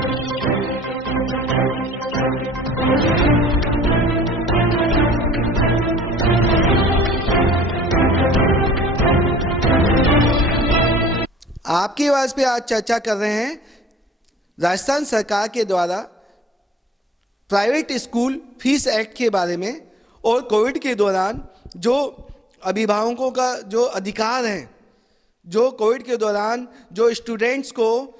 आपकी आवाज पे आज चर्चा कर रहे हैं राजस्थान सरकार के द्वारा प्राइवेट स्कूल फीस एक्ट के बारे में और कोविड के दौरान जो अभिभावकों का जो अधिकार है, जो कोविड के दौरान जो स्टूडेंट्स को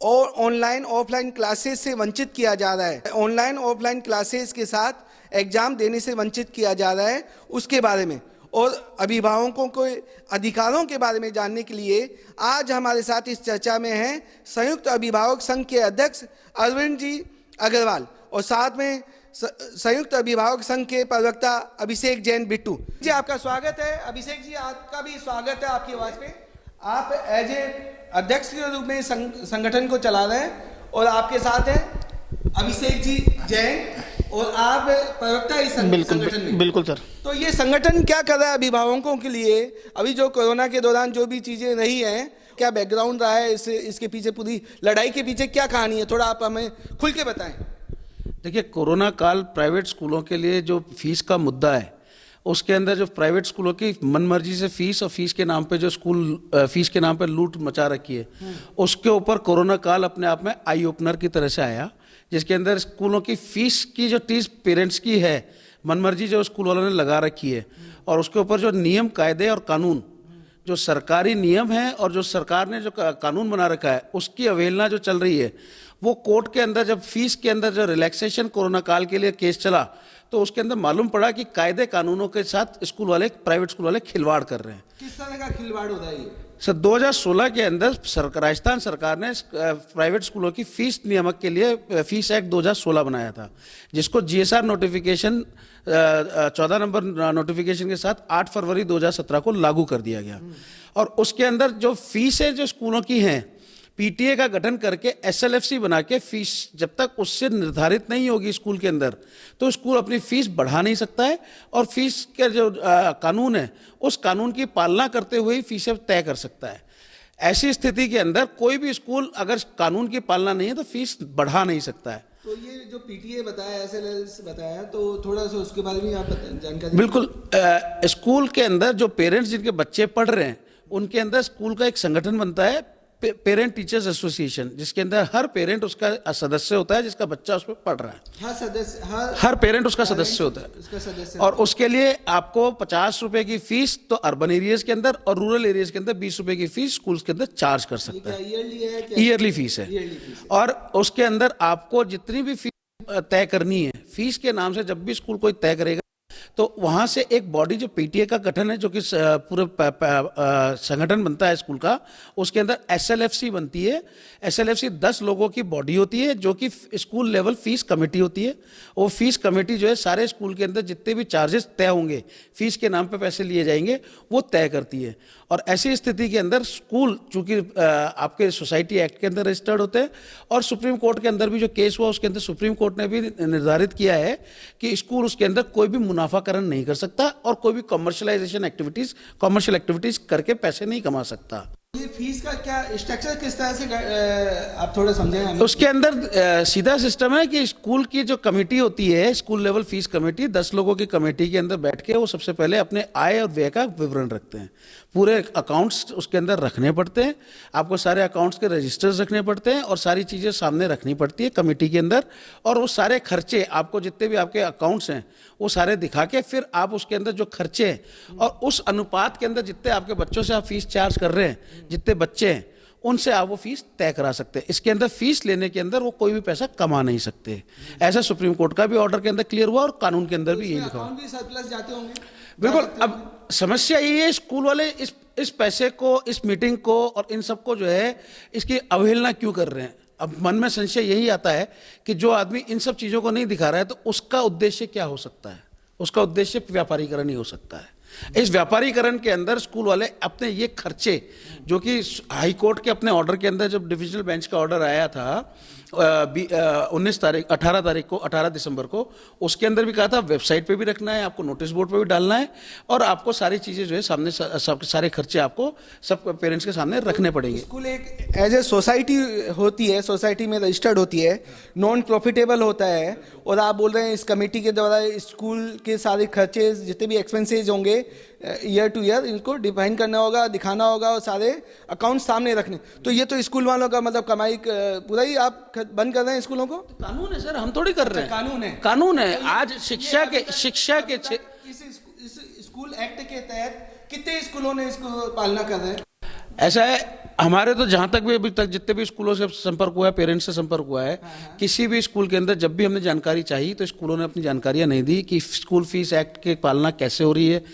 और ऑनलाइन ऑफलाइन क्लासेस से वंचित किया जा रहा है, ऑनलाइन ऑफलाइन क्लासेस के साथ एग्जाम देने से वंचित किया जा रहा है, उसके बारे में और अभिभावकों को अधिकारों के बारे में जानने के लिए आज हमारे साथ इस चर्चा में हैं संयुक्त अभिभावक संघ के अध्यक्ष अरविंद जी अग्रवाल और साथ में संयुक्त अभिभावक संघ के प्रवक्ता अभिषेक जैन बिट्टू जी। आपका स्वागत है। अभिषेक जी, आपका भी स्वागत है। आपकी आवाज पे आप एज ए अध्यक्ष के रूप में संगठन को चला रहे हैं और आपके साथ हैं अभिषेक जी जैन और आप प्रवक्ता इस संगठन में। बिल्कुल सर। तो ये संगठन क्या कर रहा है अभिभावकों के लिए? अभी जो कोरोना के दौरान जो भी चीजें रही हैं, क्या बैकग्राउंड रहा है, इसके पीछे पूरी लड़ाई के पीछे क्या कहानी है, थोड़ा आप हमें खुल के बताएं। देखिए, कोरोना काल प्राइवेट स्कूलों के लिए जो फीस का मुद्दा है, उसके अंदर जो प्राइवेट स्कूलों की मनमर्जी से फीस और फीस के नाम पे जो स्कूल फीस के नाम पे लूट मचा रखी है, उसके ऊपर कोरोना काल अपने आप में आई ओपनर की तरह से आया, जिसके अंदर स्कूलों की फीस की जो टीस पेरेंट्स की है मनमर्जी जो स्कूल वालों ने लगा रखी है, और उसके ऊपर जो नियम कायदे और कानून जो सरकारी नियम है और जो सरकार ने जो कानून बना रखा है, उसकी अवहेलना जो चल रही है, वो कोर्ट के अंदर जब फीस के अंदर जो रिलैक्सेशन कोरोना काल के लिए केस चला, तो उसके अंदर मालूम पड़ा कि कायदे कानूनों के साथ स्कूल वाले, प्राइवेट स्कूल वाले खिलवाड़ कर रहे हैं। किस तरह का खिलवाड़ होता है ये? सर, 2016 के अंदर राजस्थान सरकार ने प्राइवेट स्कूलों की फीस नियामक के लिए फीस एक्ट 2016 बनाया था, जिसको जीएसआर नोटिफिकेशन 14 नंबर नोटिफिकेशन के साथ 8 फरवरी 2017 को लागू कर दिया गया। और उसके अंदर जो फीसें जो स्कूलों की हैं, पीटीए का गठन करके एसएलएफसी बना के फीस जब तक उससे निर्धारित नहीं होगी स्कूल के अंदर, तो स्कूल अपनी फीस बढ़ा नहीं सकता है, और फीस के जो कानून है, उस कानून की पालना करते हुए ही फीसें तय कर सकता है। ऐसी स्थिति के अंदर कोई भी स्कूल अगर कानून की पालना नहीं है तो फीस बढ़ा नहीं सकता है। तो ये जो पीटीए बताया, एसएलएस बताया, तो थोड़ा सा उसके बारे में आप जानकारी। बिल्कुल, स्कूल के अंदर जो पेरेंट्स जिनके बच्चे पढ़ रहे हैं, उनके अंदर स्कूल का एक संगठन बनता है, पेरेंट टीचर्स एसोसिएशन, जिसके अंदर हर पेरेंट उसका सदस्य होता है जिसका बच्चा उसमें पढ़ रहा है। हर पेरेंट उसका सदस्य होता है, और उसके लिए आपको 50 रुपए की फीस तो अर्बन एरियाज के अंदर और रूरल एरियाज के अंदर 20 रुपए की फीस स्कूल के अंदर चार्ज कर सकता है। ईयरली फीस है। और उसके अंदर आपको जितनी भी फीस तय करनी है, फीस के नाम से जब भी स्कूल कोई तय करेगा, तो वहां से एक बॉडी जो पीटीए का गठन है, जो कि पूरे संगठन बनता है स्कूल का, उसके अंदर एसएलएफसी बनती है। एसएलएफसी 10 लोगों की बॉडी होती है, जो कि स्कूल लेवल फीस कमेटी होती है। वो फीस कमेटी जो है सारे स्कूल के अंदर जितने भी चार्जेस तय होंगे, फीस के नाम पे पैसे लिए जाएंगे, वो तय करती है। और ऐसी स्थिति के अंदर स्कूल चूंकि आपके सोसाइटी एक्ट के अंदर रजिस्टर्ड होते हैं, और सुप्रीम कोर्ट के अंदर भी जो केस हुआ, उसके अंदर सुप्रीम कोर्ट ने भी निर्धारित किया है कि स्कूल उसके अंदर कोई भी मुनाफाकरण नहीं कर सकता और कोई भी कमर्शियलाइजेशन एक्टिविटीज, कमर्शियल एक्टिविटीज करके पैसे नहीं कमा सकता। ये फीस का क्या स्ट्रक्चर किस तरह से आप थोड़ा समझें? उसके अंदर सीधा सिस्टम है कि स्कूल की जो कमेटी होती है, स्कूल लेवल फीस कमेटी, 10 लोगों की कमेटी के अंदर बैठ के वो सबसे पहले अपने आय और व्यय का विवरण रखते हैं। पूरे अकाउंट्स उसके अंदर रखने पड़ते हैं, आपको सारे अकाउंट्स के रजिस्टर्स रखने पड़ते हैं और सारी चीज़ें सामने रखनी पड़ती है कमेटी के अंदर। और वो सारे खर्चे आपको जितने भी आपके अकाउंट्स हैं वो सारे दिखा के फिर आप उसके अंदर जो खर्चे हैं और उस अनुपात के अंदर जितने आपके बच्चों से आप फीस चार्ज कर रहे हैं, जितने बच्चे हैं उनसे आप वो फीस तय करा सकते हैं। इसके अंदर फीस लेने के अंदर वो कोई भी पैसा कमा नहीं सकते। ऐसा सुप्रीम कोर्ट का भी ऑर्डर के अंदर क्लियर हुआ और कानून के अंदर भी यही लिखा हुआ। सरप्लस जाते होंगे। बिल्कुल। अब समस्या यही है, स्कूल वाले इस पैसे को, इस मीटिंग को और इन सबको जो है इसकी अवहेलना क्यों कर रहे हैं? अब मन में संशय यही आता है कि जो आदमी इन सब चीज़ों को नहीं दिखा रहा है तो उसका उद्देश्य क्या हो सकता है? उसका उद्देश्य व्यापारीकरण ही हो सकता है। इस व्यापारीकरण के अंदर स्कूल वाले अपने ये खर्चे, जो कि हाई कोर्ट के अपने ऑर्डर के अंदर जब डिविजनल बेंच का ऑर्डर आया था 18 दिसंबर को, उसके अंदर भी कहा था वेबसाइट पे भी रखना है, आपको नोटिस बोर्ड पे भी डालना है, और आपको सारी चीज़ें जो है सामने सारे खर्चे आपको सब पेरेंट्स के सामने रखने पड़ेंगे। स्कूल एक एज ए सोसाइटी होती है, सोसाइटी में रजिस्टर्ड होती है, नॉन प्रॉफिटेबल होता है, और आप बोल रहे हैं इस कमेटी के द्वारा स्कूल के सारे खर्चे जितने भी एक्सपेंसेस होंगे ईयर टू ईयर इनको डिफाइन करना होगा, दिखाना होगा, और सारे अकाउंट सामने रखने। तो ये तो स्कूल वालों का मतलब कमाई पूरा ही आप बंद कर रहे हैं स्कूलों को। कानून है सर, हम थोड़ी कर रहे हैं, कानून है, कानून है। आज शिक्षा के इस स्कूल एक्ट के तहत कितने स्कूलों ने इसको पालना कर रहे हैं? ऐसा है, हमारे तो जहां तक भी अभी तक जितने भी स्कूलों से संपर्क हुआ है, पेरेंट्स से संपर्क हुआ है, किसी भी स्कूल के अंदर जब भी हमने जानकारी चाहिए तो स्कूलों ने अपनी जानकारियां नहीं दी कि स्कूल फीस एक्ट की पालना कैसे हो रही है,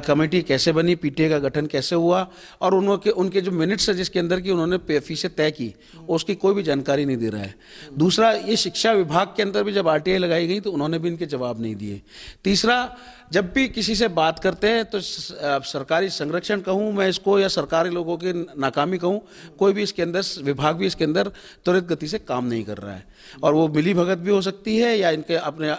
कमेटी कैसे बनी, पीटीए का गठन कैसे हुआ, और उनके जो मिनट्स है जिसके अंदर की उन्होंने फीसें तय की, उसकी कोई भी जानकारी नहीं दे रहा है। दूसरा, ये शिक्षा विभाग के अंदर भी जब आरटीआई लगाई गई तो उन्होंने भी इनके जवाब नहीं दिए। तीसरा, जब भी किसी से बात करते हैं तो सरकारी संरक्षण कहूँ मैं इसको, या सरकारी लोगों की नाकामी कहूँ, कोई भी इसके अंदर विभाग भी इसके अंदर त्वरित गति से काम नहीं कर रहा है, और वो मिली भगत भी हो सकती है या इनके अपने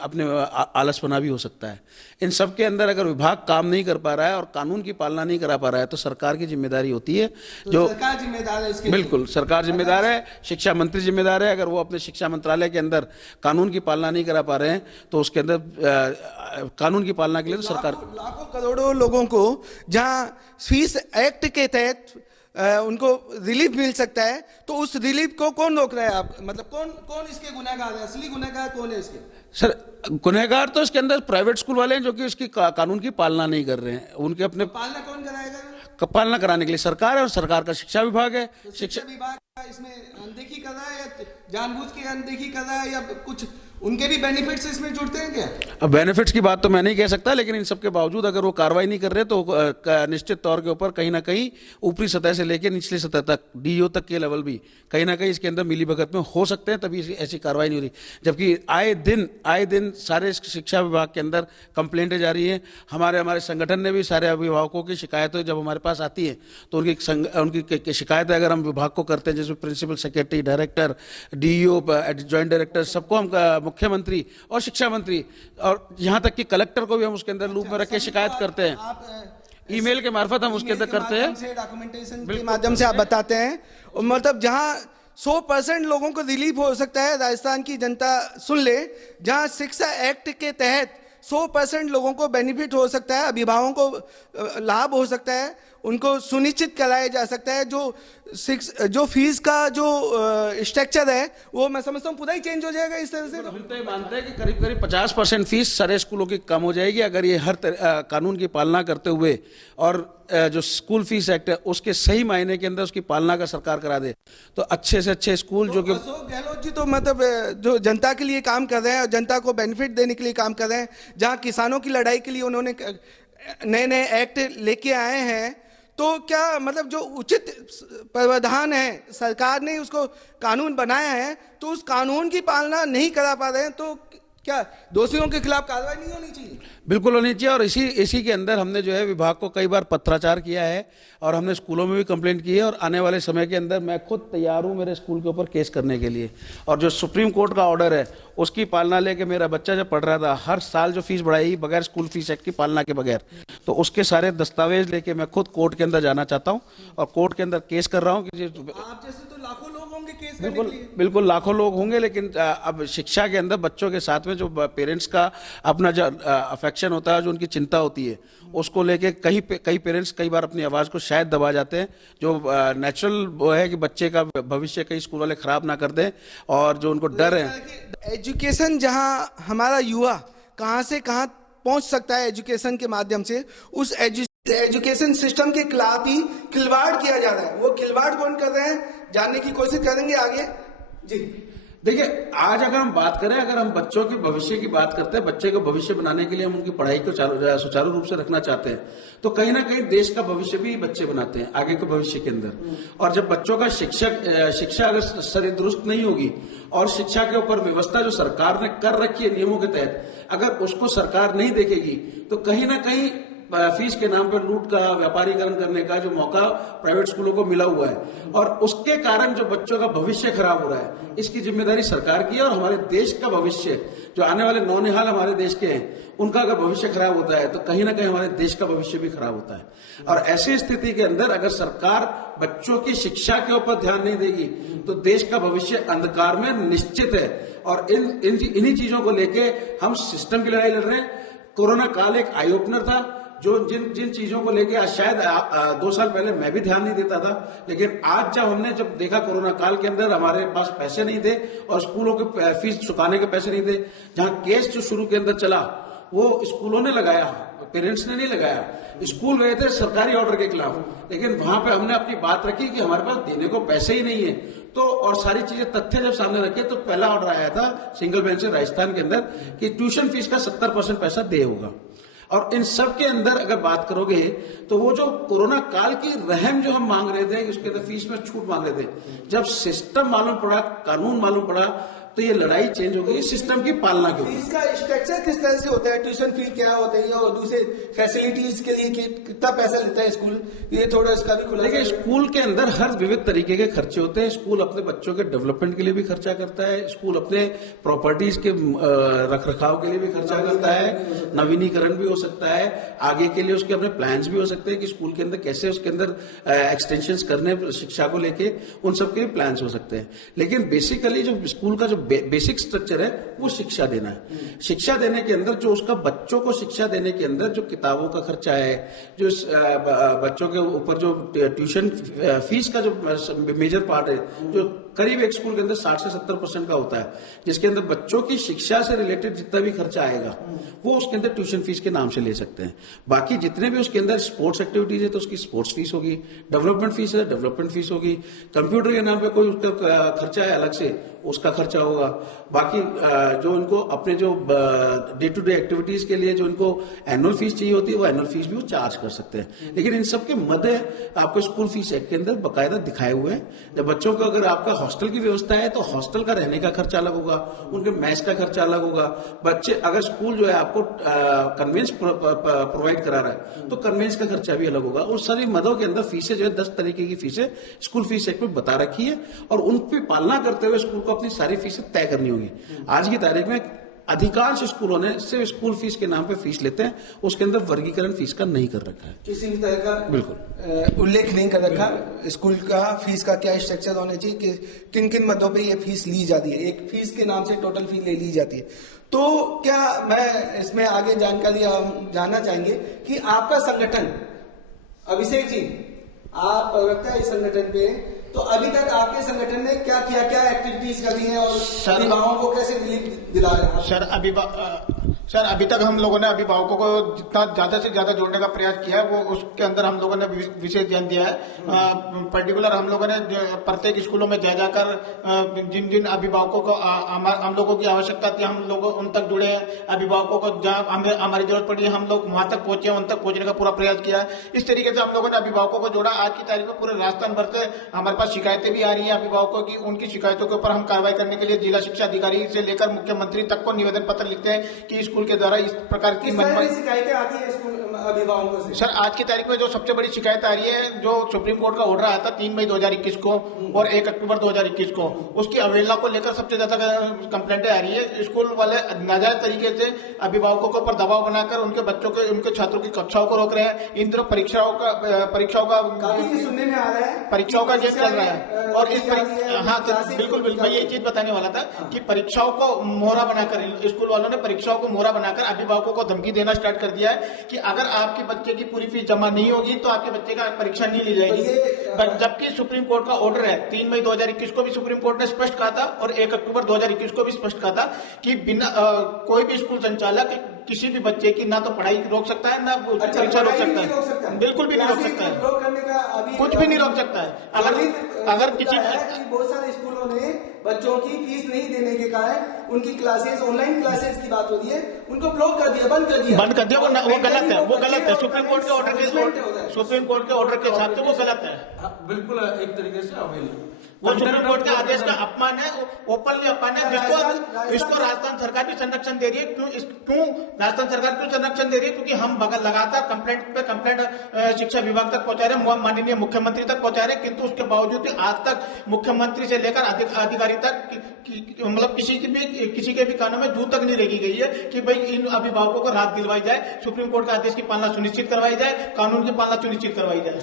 आलसपना भी हो सकता है। इन सब के अंदर अगर विभाग काम नहीं कर पा रहा है और कानून की पालना नहीं करा पा रहा है तो सरकार की जिम्मेदारी होती है, जो सरकार जिम्मेदार है इसके। बिल्कुल सरकार जिम्मेदार है, शिक्षा मंत्री जिम्मेदार है। अगर वो अपने शिक्षा मंत्रालय के अंदर कानून की पालना नहीं करा पा रहे हैं तो उसके अंदर कानून की पालना के लिए तो सरकार, लाखों करोड़ों लोगों को जहां फीस एक्ट के तहत उनको रिलीफ मिल सकता है, तो उस रिलीफ को कौन रोक रहा है? आप मतलब कौन इसके गुनहगार है? असली गुनहगार कौन है इसके? सर, गुनहगार तो इसके अंदर प्राइवेट स्कूल वाले हैं जो कि उसकी कानून की पालना नहीं कर रहे हैं। उनके अपने पालना कौन कराएगा? पालना कराने के लिए सरकार है, और सरकार का शिक्षा विभाग है। तो शिक्षा विभाग इसमें अनदेखी कर रहा है, या जानबूझ के अनदेखी कर रहा है, या कुछ उनके भी बेनिफिट्स इसमें जुड़ते हैं क्या? अब बेनिफिट्स की बात तो मैं नहीं कह सकता, लेकिन इन सब के बावजूद अगर वो कार्रवाई नहीं कर रहे तो निश्चित तौर के ऊपर कहीं ना कहीं ऊपरी सतह से लेकर निचली सतह तक, डीओ तक के लेवल भी कहीं ना कहीं इसके अंदर मिलीभगत में हो सकते हैं, तभी ऐसी कार्रवाई नहीं हो रही। जबकि आए दिन सारे शिक्षा विभाग के अंदर कंप्लेंटें जा रही हैं। हमारे संगठन ने भी सारे अभिभावकों की शिकायतें जब हमारे पास आती हैं तो उनकी शिकायतें अगर हम विभाग को करते हैं, जैसे principal secretary, director, DEO, joint director, सबको हम मुख्यमंत्री और शिक्षा मंत्री और यहाँ तक कि कलेक्टर को भी हम उसके अंदर लूप में रख के शिकायत करते हैं। ईमेल के मार्फत हम उसके अंदर करते हैं, डॉक्यूमेंटेशन के माध्यम से आप बताते हैं। मतलब जहां 100% लोगों को रिलीफ हो सकता है, राजस्थान की जनता सुन ले, जहां शिक्षा एक्ट के तहत 100% लोगों को बेनिफिट हो सकता है, अभिभावकों को लाभ हो सकता है, उनको सुनिश्चित कराया जा सकता है। जो फीस का जो स्ट्रक्चर है वो मैं समझता हूँ पूरा ही चेंज हो जाएगा इस तरह से। हम तो ये मानते हैं कि करीब 50% फीस सारे स्कूलों की कम हो जाएगी अगर ये हर कानून की पालना करते हुए, और जो स्कूल फीस एक्ट है उसके सही मायने के अंदर उसकी पालना का सरकार करा दे तो अच्छे से अच्छे स्कूल जो कि अशोक गहलोत जी तो मतलब जो जनता के लिए काम कर रहे हैं और जनता को बेनिफिट देने के लिए काम कर रहे हैं, जहाँ किसानों की लड़ाई के लिए उन्होंने नए एक्ट लेके आए हैं, तो क्या मतलब जो उचित प्रावधान है सरकार ने उसको कानून बनाया है तो उस कानून की पालना नहीं करा पा रहे हैं, तो क्या दोषियों के खिलाफ कार्रवाई नहीं होनी चाहिए? बिल्कुल होनी चाहिए। और इसी के अंदर हमने जो है विभाग को कई बार पत्राचार किया है और हमने स्कूलों में भी कंप्लेंट की है, और आने वाले समय के अंदर मैं खुद तैयार हूं मेरे स्कूल के ऊपर केस करने के लिए। और जो सुप्रीम कोर्ट का ऑर्डर है उसकी पालना लेके मेरा बच्चा जब पढ़ रहा था, हर साल जो फीस बढ़ाई बगैर स्कूल फीस एक्ट की पालना के बगैर, तो उसके सारे दस्तावेज लेके मैं खुद कोर्ट के अंदर जाना चाहता हूँ और कोर्ट के अंदर केस कर रहा हूँ। आप जैसे तो लाखों लोग होंगे केस करने बिल्कुल के लिए। बिल्कुल लाखों लोग होंगे, लेकिन अब शिक्षा के अंदर बच्चों के साथ में जो पेरेंट्स का अपना जो अफेक्शन होता है, जो उनकी चिंता होती है, उसको लेके कई पेरेंट्स कई बार अपनी आवाज़ को शायद दबा जाते हैं। जो नेचुरल वो है कि बच्चे का भविष्य कई स्कूल वाले खराब ना कर दें, और जो उनको डर है। एजुकेशन जहां हमारा युवा कहां से कहां पहुंच सकता है एजुकेशन के माध्यम से, उस एजुकेशन सिस्टम के खिलाफ ही खिलवाड़ किया जा रहा है। वो खिलवाड़ कौन कर रहे हैं जानने की कोशिश करेंगे आगे। जी देखिए, आज अगर हम बात करें, अगर हम बच्चों के भविष्य की बात करते हैं, बच्चे को भविष्य बनाने के लिए हम उनकी पढ़ाई को सुचारू रूप से रखना चाहते हैं, तो कहीं ना कहीं देश का भविष्य भी बच्चे बनाते हैं आगे के भविष्य के अंदर। और जब बच्चों का शिक्षा अगर शरीर दुरुस्त नहीं होगी और शिक्षा के ऊपर व्यवस्था जो सरकार ने कर रखी है नियमों के तहत, अगर उसको सरकार नहीं देखेगी तो कहीं ना कहीं फीस के नाम पर लूट का, व्यापारीकरण करने का जो मौका प्राइवेट स्कूलों को मिला हुआ है और उसके कारण जो बच्चों का भविष्य खराब हो रहा है, इसकी जिम्मेदारी सरकार की है। और हमारे देश का भविष्य, जो आने वाले नौनिहाल हमारे देश के हैं, उनका अगर भविष्य खराब होता है तो कहीं ना कहीं हमारे देश का भविष्य भी खराब होता है। और ऐसी स्थिति के अंदर अगर सरकार बच्चों की शिक्षा के ऊपर ध्यान नहीं देगी तो देश का भविष्य अंधकार में निश्चित है। और इन्हीं चीजों को लेके हम सिस्टम की लड़ाई लड़ रहे हैं। कोरोना काल एक आई ओपनर था, जो जिन चीजों को लेके आज शायद 2 साल पहले मैं भी ध्यान नहीं देता था, लेकिन आज जब देखा कोरोना काल के अंदर हमारे पास पैसे नहीं थे और स्कूलों के फीस चुकाने के पैसे नहीं थे, जहां केस जो शुरू के अंदर चला वो स्कूलों ने लगाया, पेरेंट्स ने नहीं लगाया। स्कूल गए थे सरकारी ऑर्डर के खिलाफ, लेकिन वहां पे हमने अपनी बात रखी कि हमारे पास देने को पैसे ही नहीं है। तो और सारी चीजें तथ्य जब सामने रखे तो पहला ऑर्डर आया था सिंगल बेंच से राजस्थान के अंदर कि ट्यूशन फीस का 70% पैसा दे होगा। और इन सब के अंदर अगर बात करोगे तो वो जो कोरोना काल की रहम जो हम मांग रहे थे, उसके अंदर फीस में छूट मांग रहे थे, जब सिस्टम मालूम पड़ा, कानून मालूम पड़ा, तो ये लड़ाई चेंज हो गई सिस्टम की पालना के ऊपर। फीस का स्ट्रक्चर किस तरह से होता है, ट्यूशन फी क्या होता है और दूसरे फैसिलिटीज के लिए कितना पैसा लेता है स्कूल, ये थोड़ा इसका भी खुला। देखिए, स्कूल के अंदर हर विविध तरीके के खर्चे होते हैं। स्कूल अपने बच्चों के डेवलपमेंट के लिए भी खर्चा करता है, स्कूल अपने प्रॉपर्टीज के रखरखाव के लिए भी खर्चा करता है, नवीनीकरण भी हो सकता है, आगे के लिए उसके अपने प्लान्स भी हो सकते हैं कि स्कूल के अंदर कैसे उसके अंदर एक्सटेंशन करने शिक्षा को लेके, उन सब के भी प्लान्स हो सकते हैं। लेकिन बेसिकली जो स्कूल का जो बेसिक स्ट्रक्चर है वो शिक्षा देना है। शिक्षा देने के अंदर जो उसका बच्चों को शिक्षा देने के अंदर जो किताबों का खर्चा है, जो बच्चों के ऊपर जो ट्यूशन फीस का जो मेजर पार्ट है, जो करीब एक स्कूल के अंदर 60 से 70% का होता है, जिसके अंदर बच्चों की शिक्षा से रिलेटेड जितना भी खर्चा आएगा वो उसके अंदर ट्यूशन फीस के नाम से ले सकते हैं। बाकी जितने भी उसके अंदर स्पोर्ट्स एक्टिविटीज है तो उसकी स्पोर्ट्स फीस होगी, डेवलपमेंट फीस है डेवलपमेंट फीस होगी, कंप्यूटर के नाम पे कोई उसका खर्चा है अलग से, उसका खर्चा होगा। बाकी जो इनको अपने जो डे टू डे एक्टिविटीज के लिए जो इनको एनुअल फीस चाहिए होती है वो एनुअल फीस भी वो चार्ज कर सकते हैं। लेकिन इन सब के मध्य आपको स्कूल फीस एक्ट के अंदर बकायदा दिखाए हुए हैं। जब बच्चों को अगर आपका हॉस्टल की व्यवस्था है तो हॉस्टल का रहने का खर्चा अलग होगा, उनके मैस का खर्चा अलग होगा। बच्चे अगर स्कूल जो है आपको कन्वेंस प्रोवाइड करा रहा है तो कन्वेंस का खर्चा भी अलग होगा। और सारी मदों के अंदर फीसें जो है 10 तरीके की फीसें स्कूल फीस एक्ट में बता रखी है और उन पर पालना करते हुए स्कूल को अपनी सारी फीसें तय करनी होगी। आज की तारीख में अधिकांश स्कूलों ने सिर्फ स्कूल फीस के नाम पे फीस लेते हैं, उसके अंदर वर्गीकरण फीस का नहीं कर रखा है, किसी भी तरह का बिल्कुल उल्लेख नहीं कर रखा स्कूल का फीस का क्या स्ट्रक्चर होना चाहिए, कि किन किन मदों पे ये फीस ली जाती है, एक फीस के नाम से टोटल फी ले ली जाती है। तो क्या मैं इसमें आगे जानकारी जानना चाहेंगे कि आपका संगठन, अभिषेक जी आप प्रवक्ता इस संगठन पे, तो अभी तक आपके संगठन ने क्या किया, क्या एक्टिविटीज करी हैं और अभिभावकों को कैसे रिलीफ दिला रहे हैं? सर अभी तक हम लोगों ने अभिभावकों को जितना ज्यादा से ज्यादा जोड़ने का प्रयास किया है वो उसके अंदर हम लोगों ने विशेष ध्यान दिया है। पर्टिकुलर हम लोगों ने प्रत्येक स्कूलों में जाकर जिन जिन अभिभावकों को हम लोगों की आवश्यकता थी हम लोग उन तक जुड़े हैं। अभिभावकों को जहाँ हमें हमारी जरूरत पड़ी है हम लोग वहां तक पहुंचे, उन तक पहुंचने का पूरा प्रयास किया है। इस तरीके से हम लोगों ने अभिभावकों को जोड़ा। आज की तारीख में पूरे राजस्थान भर से हमारे पास शिकायतें भी आ रही है अभिभावकों की। उनकी शिकायतों के ऊपर हम कार्रवाई करने के लिए जिला शिक्षा अधिकारी से लेकर मुख्यमंत्री तक को निवेदन पत्र लिखते हैं कि स्कूल के द्वारा इस प्रकार की शिकायतें आती है स्कूल अभिभावकों से। सर आज की तारीख में जो सबसे बड़ी शिकायत आ रही है, जो सुप्रीम कोर्ट का ऑर्डर आया था 3 मई 2021 को और 1 अक्टूबर 2021 को, उसकी अवहेलना को लेकर सबसे ज्यादा कंप्लेंटें आ रही है। स्कूल वाले नाजायज तरीके से अभिभावकों के ऊपर दबाव बनाकर उनके बच्चों के, उनके छात्रों की कक्षाओं को रोक रहे हैं। इन दिनों परीक्षाओं का सुनने में आ रहा है, परीक्षाओं का गेम चल रहा है और इस हाँ बिल्कुल मैं ये चीज बताने वाला था कि परीक्षाओं को मोहरा बनाकर स्कूल वालों ने परीक्षाओं को मोहरा बनाकर अभिभावकों को धमकी देना स्टार्ट कर दिया है कि अगर आपके बच्चे की पूरी फीस जमा नहीं होगी तो आपके बच्चे का परीक्षा नहीं ली जाएगी। जबकि सुप्रीम कोर्ट का ऑर्डर है, 3 मई 2021 को भी सुप्रीम कोर्ट ने स्पष्ट कहा था और 1 अक्टूबर 2021 को भी स्पष्ट कहा था कि बिना कोई भी स्कूल संचालक किसी भी बच्चे की ना तो पढ़ाई रोक सकता है ना परीक्षा रोक सकता है, बिल्कुल भी नहीं रोक सकता है, कुछ भी नहीं रोक सकता है। अगर किसी बहुत सारे स्कूलों ने बच्चों की फीस नहीं देने के कारण उनकी क्लासेस, ऑनलाइन क्लासेस की बात हो रही है, उनको ब्लॉक कर दिया, बंद कर दिया। वो गलत है, वो गलत है। सुप्रीम कोर्ट के ऑर्डर के हिसाब से वो गलत है। बिल्कुल एक तरीके से अवहेलना। वो सुप्रीम कोर्ट के आदेश का अपमान है, ओपनली अपमान है, इसको राजस्थान सरकार भी संरक्षण दे रही है। क्यों राजस्थान सरकार क्यों संरक्षण दे रही है? क्योंकि हम लगातार कंप्लेंट पे कंप्लेंट शिक्षा विभाग तक पहुंचा रहे हैं, माननीय मुख्यमंत्री तक पहुंचा रहे हैं, किंतु उसके बावजूद भी आज तक मुख्यमंत्री से लेकर अधिकारी तक मतलब किसी के भी कानों में जू तक नहीं रेगी गई है कि भाई इन अभिभावकों को राहत दिलवाई जाए, सुप्रीम कोर्ट के आदेश की पालना सुनिश्चित करवाई जाए, कानून की पालना सुनिश्चित करवाई जाए।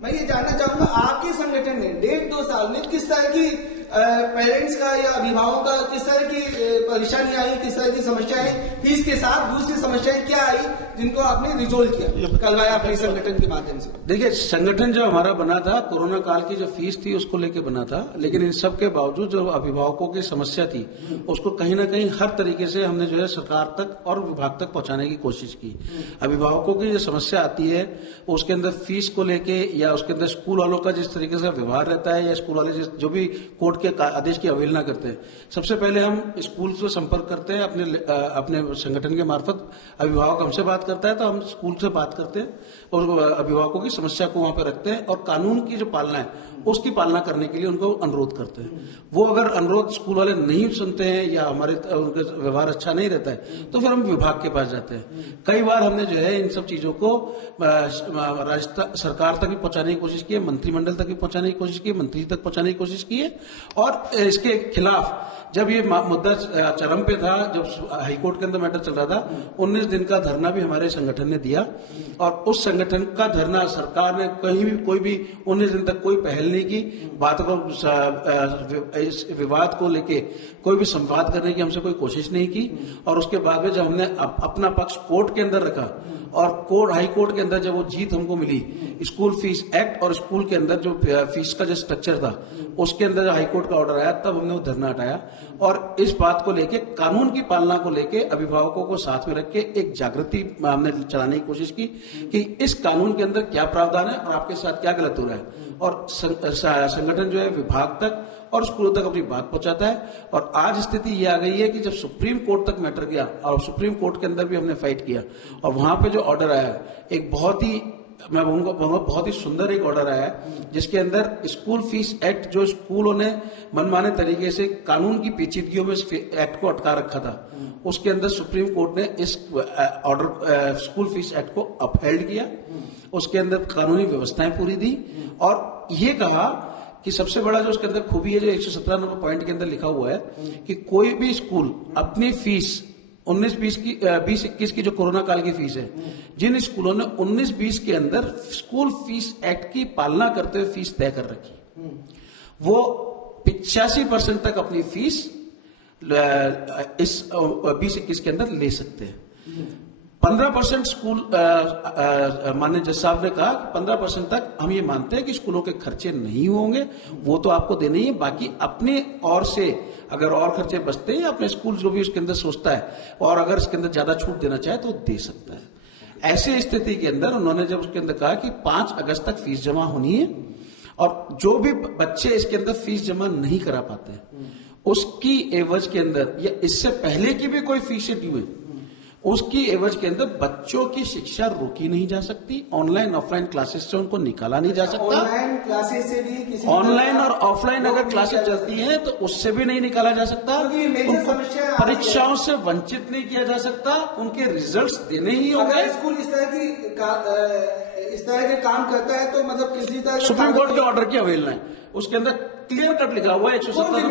मैं ये जानना चाहूंगा, आपके संगठन ने 1.5-2 साल में किस तरह की पेरेंट्स का या अभिभावकों का किस तरह की परेशानी आई, किस तरह की समस्याएं, फीस के साथ दूसरी समस्याएं क्या आई जिनको आपने रिजोल्व किया, करवाया अपने संगठन के माध्यम से? देखिए, संगठन जो हमारा बना था कोरोना काल की जो फीस थी उसको लेके बना था, लेकिन इन सब के बावजूद जो अभिभावकों की समस्या थी उसको कहीं ना कहीं हर तरीके से हमने जो है सरकार तक और विभाग तक पहुंचाने की कोशिश की। अभिभावकों की जो समस्या आती है उसके अंदर फीस को लेके या उसके अंदर स्कूल वालों का जिस तरीके से व्यवहार रहता है या स्कूल वाले जो भी कोर्ट के आदेश की अवहेलना करते हैं, सबसे पहले हम स्कूल से संपर्क करते हैं अपने संगठन के मार्फत। अभिभावक हमसे बात करता है तो हम स्कूल से बात करते हैं और अभिभावकों की समस्या को वहां पर रखते हैं और कानून की जो पालना है उसकी पालना करने के लिए उनको अनुरोध करते हैं। वो अगर अनुरोध स्कूल वाले नहीं सुनते हैं या उनका व्यवहार अच्छा नहीं रहता है तो फिर हम विभाग के पास जाते हैं। कई बार हमने जो है इन सब चीजों को राज्य सरकार तक भी पहुंचाने की कोशिश की है, मंत्रिमंडल तक भी पहुंचाने की कोशिश की है, मंत्री तक पहुंचाने की कोशिश की है। और इसके खिलाफ जब ये मुद्दा चरम पे था, जब हाईकोर्ट के अंदर मैटर चल रहा था, 19 दिन का धरना भी हमारे संगठन ने दिया और उस संगठन का धरना सरकार ने कहीं भी कोई भी 19 दिन तक कोई पहल नहीं की। बात को इस विवाद को लेके कोई भी संवाद करने की हमसे कोई कोशिश नहीं की। और उसके बाद में जब हमने अपना पक्ष कोर्ट के अंदर रखा और हाई कोर्ट के अंदर जब वो जीत हमको मिली, स्कूल फीस एक्ट और स्कूल के अंदर जो फीस का जो स्ट्रक्चर था उसके अंदर हाई कोर्ट का ऑर्डर आया, तब हमने वो धरना हटाया और इस बात को लेके, कानून की पालना को लेके अभिभावकों को साथ में रख के एक जागृति हमने चलाने की कोशिश की कि इस कानून के अंदर क्या प्रावधान है और आपके साथ क्या गलत हो रहा है। और संगठन जो है विभाग तक और स्कूलों तक अपनी बात पहुंचाता है। और आज स्थिति ये आ गई है कि जब सुप्रीम कोर्ट तक मैटर गया और सुप्रीम कोर्ट के अंदर भी हमने फाइट किया और वहां पे जो ऑर्डर आया, एक बहुत ही, मैं कहूंगा बहुत ही सुंदर एक ऑर्डर आया जिसके अंदर स्कूल फीस एक्ट, जो स्कूलों ने मनमाने तरीके से कानून की पेचीदगियों में इस एक्ट को अटका रखा था, उसके अंदर सुप्रीम कोर्ट ने इस ऑर्डर स्कूल फीस एक्ट को अपहेल्ड किया, उसके अंदर कानूनी व्यवस्थाएं पूरी दी और ये कहा कि सबसे बड़ा जो उसके अंदर खूबी है, जो 117 नंबर पॉइंट के अंदर लिखा हुआ है कि कोई भी स्कूल अपनी फीस 19-20 की 20-21 की जो कोरोना काल की फीस है, जिन स्कूलों ने 19-20 के अंदर स्कूल फीस एक्ट की पालना करते हुए फीस तय कर रखी, वो 85% तक अपनी फीस इस 20-21 के अंदर ले सकते हैं। 15% स्कूल माननीय जज साहब ने कहा 15% तक हम ये मानते हैं कि स्कूलों के खर्चे नहीं होंगे, वो तो आपको देने ही है, बाकी अपने और से अगर और खर्चे बचते हैं अपने स्कूल जो भी उसके अंदर सोचता है और अगर इसके अंदर ज्यादा छूट देना चाहे तो दे सकता है। ऐसी स्थिति के अंदर उन्होंने जब उसके अंदर कहा कि 5 अगस्त तक फीस जमा होनी है और जो भी बच्चे इसके अंदर फीस जमा नहीं करा पाते उसकी एवज के अंदर या इससे पहले की भी कोई फीस ड्यू है उसकी एवज के अंदर बच्चों की शिक्षा रोकी नहीं जा सकती, ऑनलाइन ऑफलाइन क्लासेस से उनको निकाला नहीं जा सकता, ऑनलाइन क्लासेस से भी ऑनलाइन और ऑफलाइन अगर क्लासेस चलती हैं तो उससे भी नहीं निकाला जा सकता, परीक्षाओं से वंचित नहीं किया जा सकता, उनके रिजल्ट्स देने ही होंगे। स्कूल इस तरह के काम करता है तो मतलब किसी तरह सुप्रीम कोर्ट के ऑर्डर की अवहेलना है, उसके अंदर क्लियर कट लिखा हुआ है 117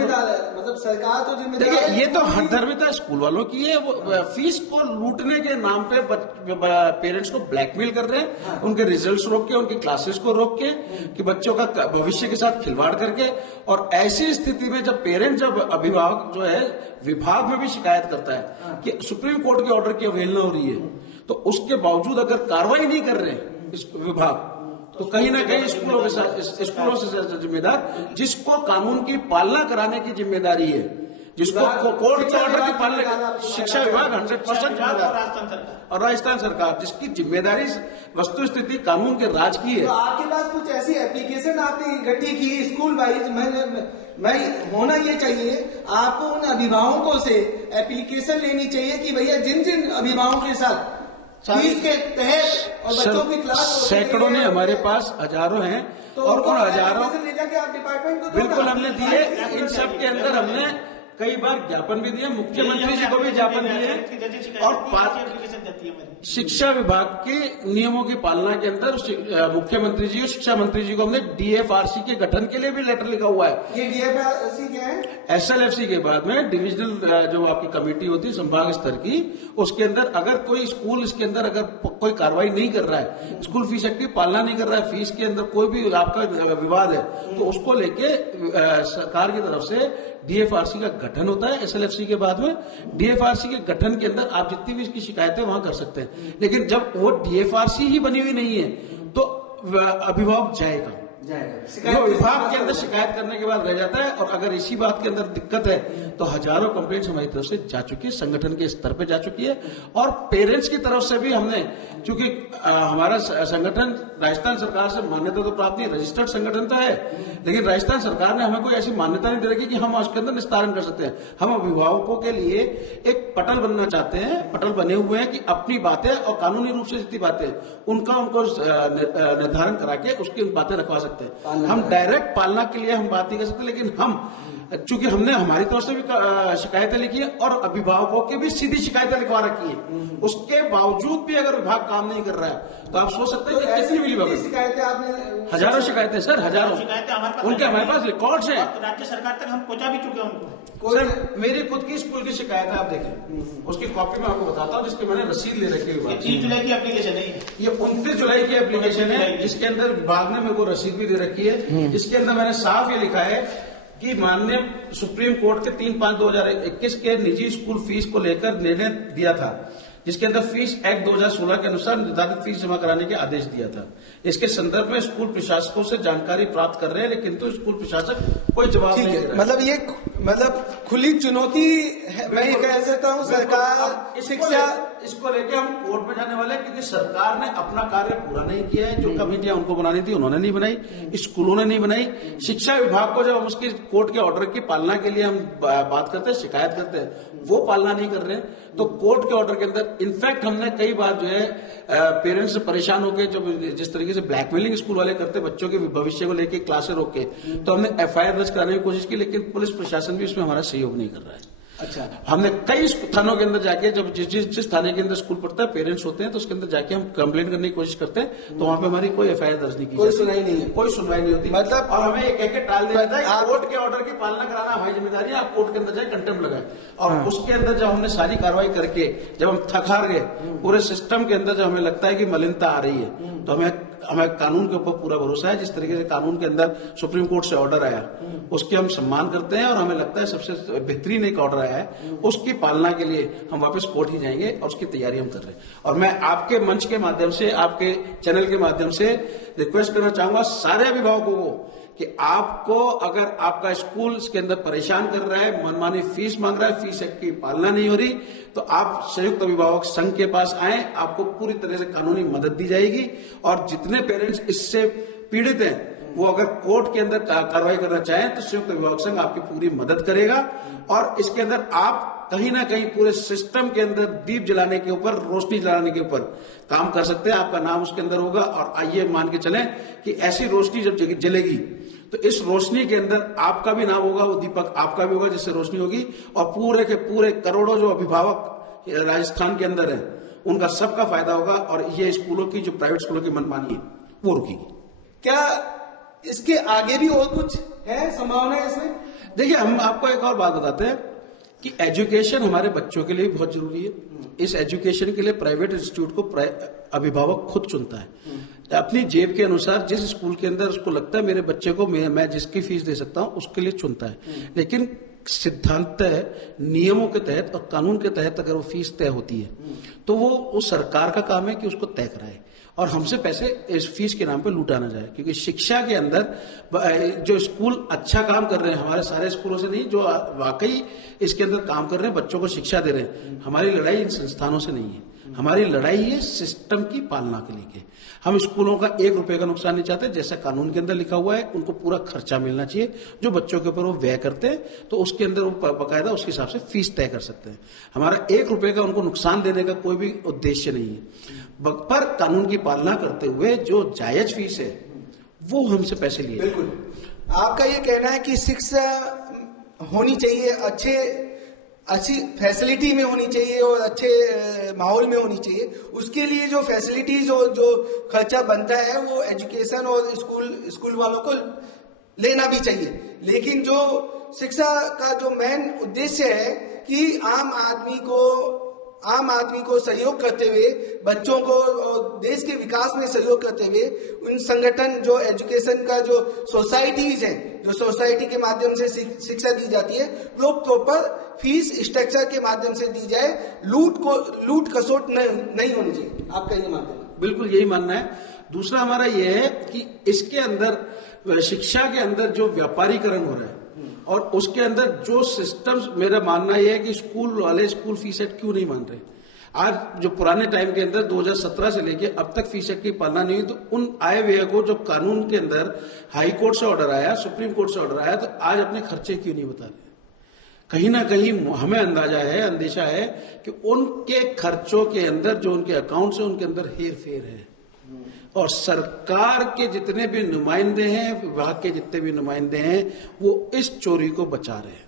मतलब सरकार तो जिम्मेदार। देखिए, ये तो हठधर्मिता स्कूल वालों की है, वो फीस को लूटने के नाम पे पेरेंट्स को ब्लैकमेल कर रहे हैं, उनके रिजल्ट्स रोक के, उनकी क्लासेस को रोक के, कि बच्चों का भविष्य के साथ खिलवाड़ करके। और ऐसी स्थिति में जब जब अभिभावक जो है विभाग में भी शिकायत करता है कि सुप्रीम कोर्ट के ऑर्डर की अवहेलना हो रही है, तो उसके बावजूद अगर कार्रवाई नहीं कर रहे इस विभाग, तो कहीं ना कहीं स्कूलों के साथ, स्कूलों से जिम्मेदार जिसको कानून की पालना कराने की जिम्मेदारी है, जिसको कोर्ट के ऑर्डर की पालना, शिक्षा विभाग 100% और राजस्थान सरकार जिसकी जिम्मेदारी वस्तु स्थिति कानून के राज की है। तो आपके पास कुछ ऐसी एप्लीकेशन आपने इकट्ठी की स्कूल वाइज, मैं होना ये चाहिए, आपको उन अभिभावकों से एप्लीकेशन लेनी चाहिए कि भैया जिन जिन अभिभावकों के साथ फीस के तहत और बच्चों की क्लास सैकड़ों ने हमारे पास, हजारों हैं, और उन हजारों ले जाके आप डिपार्टमेंट को बिल्कुल हमने दिए। इन सब के अंदर हमने कई बार ज्ञापन भी दिए, मुख्यमंत्री जी को भी ज्ञापन दिए, और शिक्षा विभाग के नियमों की पालना के अंदर मुख्यमंत्री जी और शिक्षा मंत्री जी को हमने डीएफआरसी के गठन के लिए भी लेटर लिखा हुआ है। ये डीएफआरसी क्या है? एसएलएफसी के बाद में डिविजनल जो आपकी कमेटी होती है संभाग स्तर की, उसके अंदर अगर कोई स्कूल इसके अंदर अगर कोई कार्रवाई नहीं कर रहा है, स्कूल फीस एक्ट की पालना नहीं कर रहा है, फीस के अंदर कोई भी आपका विवाद है, तो उसको लेके सरकार की तरफ से डीएफआरसी का गठन होता है। एसएलएफसी के बाद में डीएफआरसी के गठन के अंदर आप जितनी भी इसकी शिकायतें वहां कर सकते हैं, लेकिन जब वो डीएफआरसी ही बनी हुई नहीं है तो अभिभावक जाएगा वो विभाग के अंदर शिकायत करने के बाद रह जाता है। और अगर इसी बात के अंदर दिक्कत है तो हजारों कंप्लेंट्स हमारी तरफ से जा चुकी है, संगठन के स्तर पे जा चुकी है, और पेरेंट्स की तरफ से भी हमने, क्योंकि हमारा संगठन राजस्थान सरकार से मान्यता तो प्राप्त नहीं, रजिस्टर्ड संगठन तो है, लेकिन राजस्थान सरकार ने हमें कोई ऐसी मान्यता नहीं दे रखी कि हम उसके अंदर निस्तारण कर सकते हैं। हम अभिभावकों के लिए एक पटल बनना चाहते हैं, पटल बने हुए हैं कि अपनी बातें और कानूनी रूप से जितनी बातें उनको निर्धारण करा के उसकी बातें रखवा सकते हैं। हम डायरेक्ट पालना के लिए हम बात नहीं कर सकते, लेकिन हम चूंकि हमने हमारी तरफ से भी शिकायतें लिखी है और अभिभावकों की भी सीधी शिकायतें लिखवा रखी है, उसके बावजूद भी अगर विभाग काम नहीं कर रहा है तो आप सोच सकते हैं कि कितनी मिली शिकायतें आपने? हजारों शिकायतें सर, हजारों शिकायतें उनके हमारे पास रिकॉर्ड्स हैं, राज्य सरकार तक हम पहुंचा भी चुके हैं उनको। सर मेरी खुद की स्कूल की शिकायत है, आप देखें उसकी कॉपी मैं आपको बताता हूँ, जिसकी मैंने रसीद ले रखी है। 30 जुलाई की एप्लीकेशन है ये 29 जुलाई की एप्लीकेशन है, जिसके अंदर विभाग ने मेरे को रसीद भी दे रखी है, जिसके अंदर मैंने साफ ये लिखा है कि माननीय सुप्रीम कोर्ट के 3/5/2021 के निजी स्कूल फीस को लेकर निर्णय दिया था, जिसके अंदर फीस एक्ट 2016 के अनुसार निर्धारित फीस जमा कराने के आदेश दिया था। इसके संदर्भ में स्कूल प्रशासकों से जानकारी प्राप्त कर रहे हैं, लेकिन तो स्कूल प्रशासक कोई जवाब नहीं दे रहा। मतलब ये खुली चुनौती है, मैं ये कह सकता हूँ सरकार शिक्षा इसको लेके हम कोर्ट में जाने वाले हैं, क्योंकि सरकार ने अपना कार्य पूरा नहीं किया है। जो कमेटियां उनको बनानी थी उन्होंने नहीं बनाई, स्कूलों ने नहीं बनाई। शिक्षा विभाग को जब हम उसकी कोर्ट के ऑर्डर की पालना के लिए हम बात करते हैं, शिकायत करते हैं, वो पालना नहीं कर रहे हैं। तो कोर्ट के ऑर्डर के अंदर इनफैक्ट हमने कई बार जो है पेरेंट्स से परेशान होकर, जब जिस तरीके से ब्लैकमेलिंग स्कूल वाले करते बच्चों के भविष्य को लेकर क्लासे रोक के, तो हमने एफआईआर दर्ज कराने की कोशिश की, लेकिन पुलिस प्रशासन भी इसमें हमारा सहयोग नहीं कर रहा है। अच्छा, हमने कई थानों के अंदर जाके, जब जिस थाने के अंदर स्कूल पढ़ता है पेरेंट्स होते हैं, तो उसके अंदर जाके हम कंप्लेंट करने की कोशिश करते हैं, तो वहां पे हमारी कोई एफआईआर दर्ज नहीं की, कोई सुनवाई नहीं है, कोई सुनवाई नहीं होती। मतलब और हमें एक एक टाल दिया जाता है, कोर्ट के ऑर्डर की पालना कराना हमारी जिम्मेदारी है, आप कोर्ट के अंदर जाए कंटेम्प्ट लगाए। और उसके अंदर जब हमने सारी कार्रवाई करके जब हम थक हार गए, पूरे सिस्टम के अंदर जब हमें लगता है कि मलिनता आ रही है, तो हमें कानून के ऊपर पूरा भरोसा है। जिस तरीके से कानून के अंदर सुप्रीम कोर्ट से ऑर्डर आया, उसके हम सम्मान करते हैं, और हमें लगता है सबसे बेहतरीन एक ऑर्डर आया है, उसकी पालना के लिए हम वापस कोर्ट ही जाएंगे, और उसकी तैयारी हम कर रहे हैं। और मैं आपके मंच के माध्यम से, आपके चैनल के माध्यम से रिक्वेस्ट करना चाहूंगा सारे अभिभावकों को कि आपको, अगर आपका स्कूल इसके अंदर परेशान कर रहा है, मनमानी फीस मांग रहा है, फीस एक्ट की पालना नहीं हो रही, तो आप संयुक्त अभिभावक संघ के पास आए, आपको पूरी तरह से कानूनी मदद दी जाएगी। और जितने पेरेंट्स इससे पीड़ित हैं, वो अगर कोर्ट के अंदर कार्रवाई करना चाहें, तो संयुक्त अभिभावक संघ आपकी पूरी मदद करेगा। और इसके अंदर आप कहीं ना कहीं पूरे सिस्टम के अंदर दीप जलाने के ऊपर, रोशनी जलाने के ऊपर काम कर सकते हैं। आपका नाम उसके अंदर होगा, और आइए मान के चलें कि ऐसी रोशनी जब जलेगी, तो इस रोशनी के अंदर आपका भी नाम होगा, वो दीपक आपका भी होगा, जिससे रोशनी होगी, और पूरे के पूरे करोड़ों जो अभिभावक राजस्थान के अंदर हैं, उनका सबका फायदा होगा, और ये स्कूलों की, जो प्राइवेट स्कूलों की मनमानी है, वो रुकेगी। क्या इसके आगे भी और कुछ है, संभावना है इसमें? देखिए, हम आपको एक और बात बताते हैं कि एजुकेशन हमारे बच्चों के लिए बहुत जरूरी है। इस एजुकेशन के लिए प्राइवेट इंस्टीट्यूट को अभिभावक खुद चुनता है, अपनी जेब के अनुसार। जिस स्कूल के अंदर उसको लगता है मेरे बच्चे को मैं जिसकी फीस दे सकता हूं, उसके लिए चुनता है। लेकिन सिद्धांत नियमों के तहत और कानून के तहत अगर वो फीस तय होती है, तो वो सरकार का काम है कि उसको तय कराए, और हमसे पैसे इस फीस के नाम पे लूटा ना जाए। क्योंकि शिक्षा के अंदर जो स्कूल अच्छा काम कर रहे हैं, हमारे सारे स्कूलों से नहीं, जो वाकई इसके अंदर काम कर रहे हैं, बच्चों को शिक्षा दे रहे हैं, हमारी लड़ाई इन संस्थानों से नहीं है। हमारी लड़ाई है सिस्टम की पालना के लिए। हम स्कूलों का 1 रुपए का नुकसान नहीं चाहते, जैसा कानून के अंदर लिखा हुआ है उनको पूरा खर्चा मिलना चाहिए जो बच्चों के ऊपर वो व्यय करते हैं, तो उसके अंदर वो बकायदा उसके हिसाब से फीस तय कर सकते हैं। हमारा 1 रुपए का उनको नुकसान देने का कोई भी उद्देश्य नहीं है, पर कानून की पालना करते हुए जो जायज फीस है वो हमसे पैसे लिए। बिल्कुल, आपका ये कहना है कि शिक्षा होनी चाहिए, अच्छी फैसिलिटी में होनी चाहिए और अच्छे माहौल में होनी चाहिए। उसके लिए जो फैसिलिटीज और जो खर्चा बनता है वो एजुकेशन और स्कूल वालों को लेना भी चाहिए। लेकिन जो शिक्षा का जो मेन उद्देश्य है कि आम आदमी को सहयोग करते हुए, बच्चों को और देश के विकास में सहयोग करते हुए उन संगठन जो एजुकेशन का जो सोसाइटीज हैं, जो सोसाइटी के माध्यम से शिक्षा दी जाती है, वो प्रॉपर फीस स्ट्रक्चर के माध्यम से दी जाए, लूट खसोट नहीं होनी चाहिए। आपका ये मानना है? बिल्कुल यही मानना है। दूसरा हमारा ये है कि इसके अंदर शिक्षा के अंदर जो व्यापारीकरण हो रहा है और उसके अंदर जो सिस्टम्स, मेरा मानना यह है कि स्कूल वाले स्कूल फीस एक्ट क्यों नहीं मान रहे। आज जो पुराने टाइम के अंदर 2017 से लेके अब तक फीस एक्ट की पालना नहीं हुई, तो उन आए व्यय को जब कानून के अंदर हाई कोर्ट से ऑर्डर आया, सुप्रीम कोर्ट से ऑर्डर आया, तो आज अपने खर्चे क्यों नहीं बता रहे। कहीं ना कहीं हमें अंदेशा है कि उनके खर्चों के अंदर जो उनके अकाउंट है उनके अंदर हेर फेर है, और सरकार के जितने भी नुमाइंदे हैं, विभाग के जितने भी नुमाइंदे हैं, वो इस चोरी को बचा रहे हैं।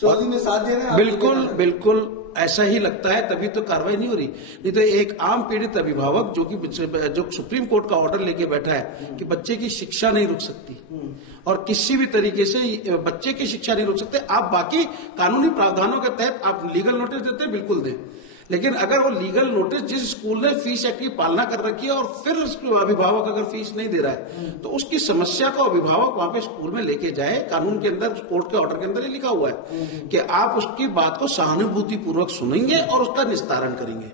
चोरी में साथ दे रहे हैं। बिल्कुल ऐसा ही लगता है, तभी तो कार्रवाई नहीं हो रही। नहीं तो एक आम पीड़ित अभिभावक जो सुप्रीम कोर्ट का ऑर्डर लेके बैठा है कि बच्चे की शिक्षा नहीं रुक सकती और किसी भी तरीके से बच्चे की शिक्षा नहीं रुक सकते, आप बाकी कानूनी प्रावधानों के तहत आप लीगल नोटिस देते हैं, बिल्कुल दें, लेकिन अगर वो लीगल नोटिस जिस स्कूल ने फीस एक्ट की पालना कर रखी है और फिर अभिभावक अगर फीस नहीं दे रहा है तो उसकी समस्या को अभिभावक वहां पे स्कूल में लेके जाए। कानून के अंदर, कोर्ट के ऑर्डर के अंदर ये लिखा हुआ है कि आप उसकी बात को सहानुभूति पूर्वक सुनेंगे और उसका निस्तारण करेंगे।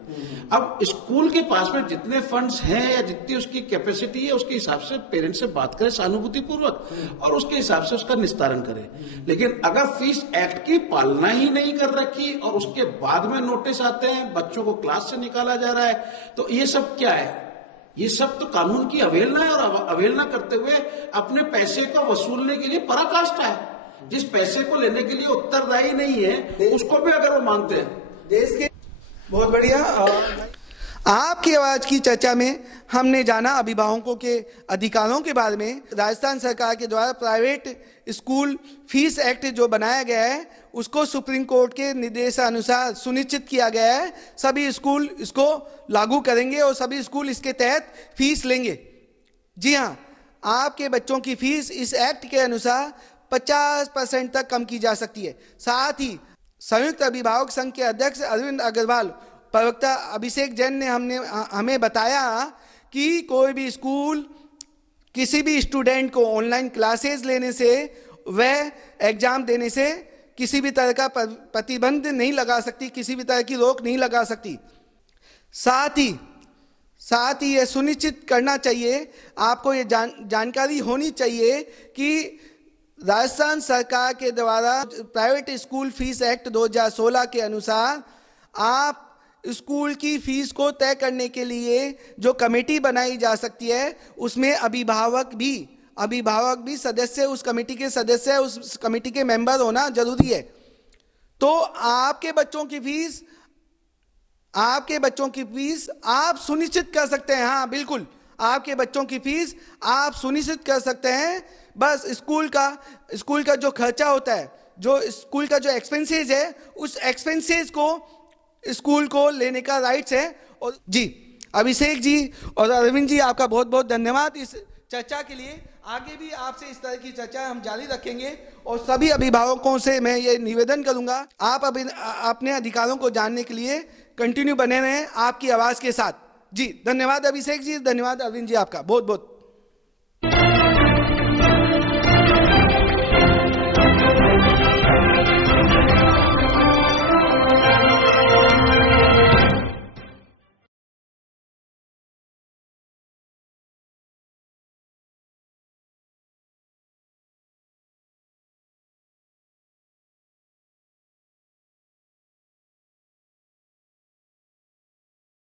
अब स्कूल के पास में जितने फंड्स हैं या जितनी उसकी कैपेसिटी है उसके हिसाब से पेरेंट्स से बात करें सहानुभूति पूर्वक और उसके हिसाब से उसका निस्तारण करें। लेकिन अगर फीस एक्ट की पालना ही नहीं कर रखी और उसके बाद में नोटिस आते हैं, बच्चों को क्लास से निकाला जा रहा है, तो ये सब क्या है? ये सब तो कानून की अवहेलना है, और अवहेलना करते हुए अपने पैसे को वसूलने के लिए पराकाष्ठा है। जिस पैसे को लेने के लिए उत्तरदायी नहीं है उसको भी अगर वो मांगते हैं। देश के बहुत बढ़िया। आपकी आवाज की चर्चा में हमने जाना अभिभावकों के अधिकारों के बारे में। राजस्थान सरकार के द्वारा प्राइवेट स्कूल फीस एक्ट जो बनाया गया है उसको सुप्रीम कोर्ट के निर्देशानुसार सुनिश्चित किया गया है। सभी स्कूल इसको लागू करेंगे और सभी स्कूल इसके तहत फीस लेंगे। जी हाँ, आपके बच्चों की फीस इस एक्ट के अनुसार 50% तक कम की जा सकती है। साथ ही संयुक्त अभिभावक संघ के अध्यक्ष अरविंद अग्रवाल, प्रवक्ता अभिषेक जैन ने हमें बताया कि कोई भी स्कूल किसी भी स्टूडेंट को ऑनलाइन क्लासेस लेने से, वह एग्जाम देने से किसी भी तरह का प्रतिबंध नहीं लगा सकती, किसी भी तरह की रोक नहीं लगा सकती। साथ ही यह सुनिश्चित करना चाहिए, आपको ये जानकारी होनी चाहिए कि राजस्थान सरकार के द्वारा प्राइवेट स्कूल फीस एक्ट 2016 के अनुसार आप स्कूल की फीस को तय करने के लिए जो कमेटी बनाई जा सकती है उसमें अभिभावक भी सदस्य, उस कमेटी के सदस्य, उस कमेटी के मेंबर होना जरूरी है। तो आपके बच्चों की फीस आप सुनिश्चित कर सकते हैं। हाँ बिल्कुल, आपके बच्चों की फीस आप सुनिश्चित कर सकते हैं। बस स्कूल का जो खर्चा होता है, जो स्कूल का जो एक्सपेंसेस है, उस एक्सपेंसेस को स्कूल को लेने का राइट्स है। और जी अभिषेक जी और अरविंद जी, आपका बहुत बहुत धन्यवाद इस चर्चा के लिए। आगे भी आपसे इस तरह की चर्चा हम जारी रखेंगे और सभी अभिभावकों से मैं ये निवेदन करूंगा, आप अपने अधिकारों को जानने के लिए कंटिन्यू बने रहें आपकी आवाज के साथ। जी धन्यवाद अभिषेक जी, धन्यवाद अरविंद जी, आपका बहुत बहुत।